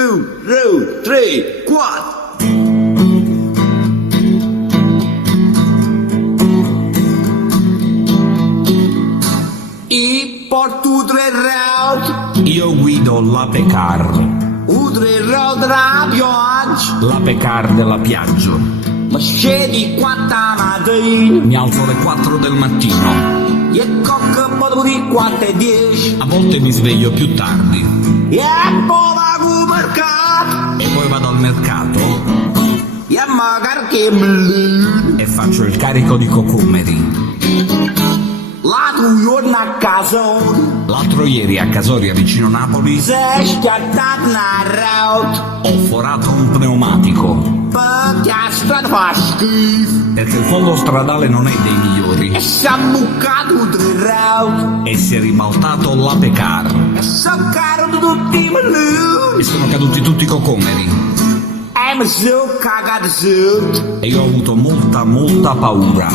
1, 2, 3, 4. I porto 3 round. Io guido l'Ape Car, U 3 round da pioggia. l'Ape Car della Piaggio. Ma scedi quanta mattina. Mi alzo alle 4 del mattino. E cocca dopo di 4 e 10. A volte mi sveglio più tardi E poi vado al mercato. e poi vado al mercato E magari che blu. e faccio il carico di cocomeri. La tu giorno a casa. L'altro ieri a Casoria vicino Napoli Sei scattato una round. ho forato un pneumatico Perché la strada fa schifo. perché il fondo stradale non è dei migliori E si è bucato 3 round. e si è ribaltato l'Ape Car E sono caro tutti i balloon. e sono caduti tutti i cocomeri E mi sono cagato sotto. e io ho avuto molta paura.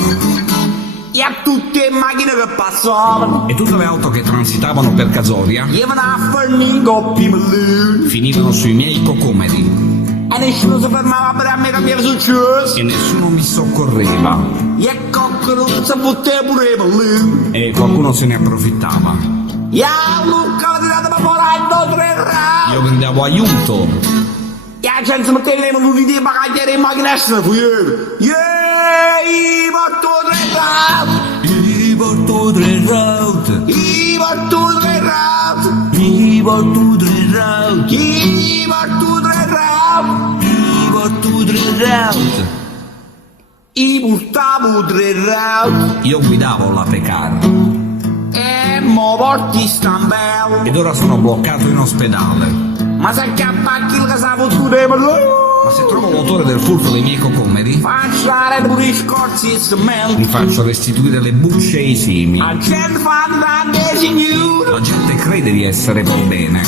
E a tutte le macchine che passavano. E tutte le auto che transitavano per Casoria Io vado a fornire coppi balloon. finivano sui miei cocomeri E nessuno si fermava per a me che mi era successo. e nessuno mi soccorreva E coccolo si fotteva pure i balloon. e qualcuno se ne approfittava. E a Luca l'ha tirato per volando 3 round. Io gridavo aiuto E la gente si metteva nei balloon di bagagliere in macchina e se ne fuggeva. I porto 3 round. I porto 3 round, I porto 3 round. i porto 3 round, I porto 3 round. i porto 3 round. I portavo 3 round. Io guidavo l'Ape Car E mo porti stambello. ed ora sono bloccato in ospedale. Ma se chiappa chi che sa fottuto i balloon. Ma se trovo l'autore del furto dei miei cocomeri, Faccio la rete pure i scorzi e cemento. gli faccio restituire le bucce e i semi. La gente fa da signore. La gente crede di essere per bene.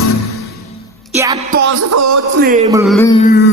E poi si fotte i balloon.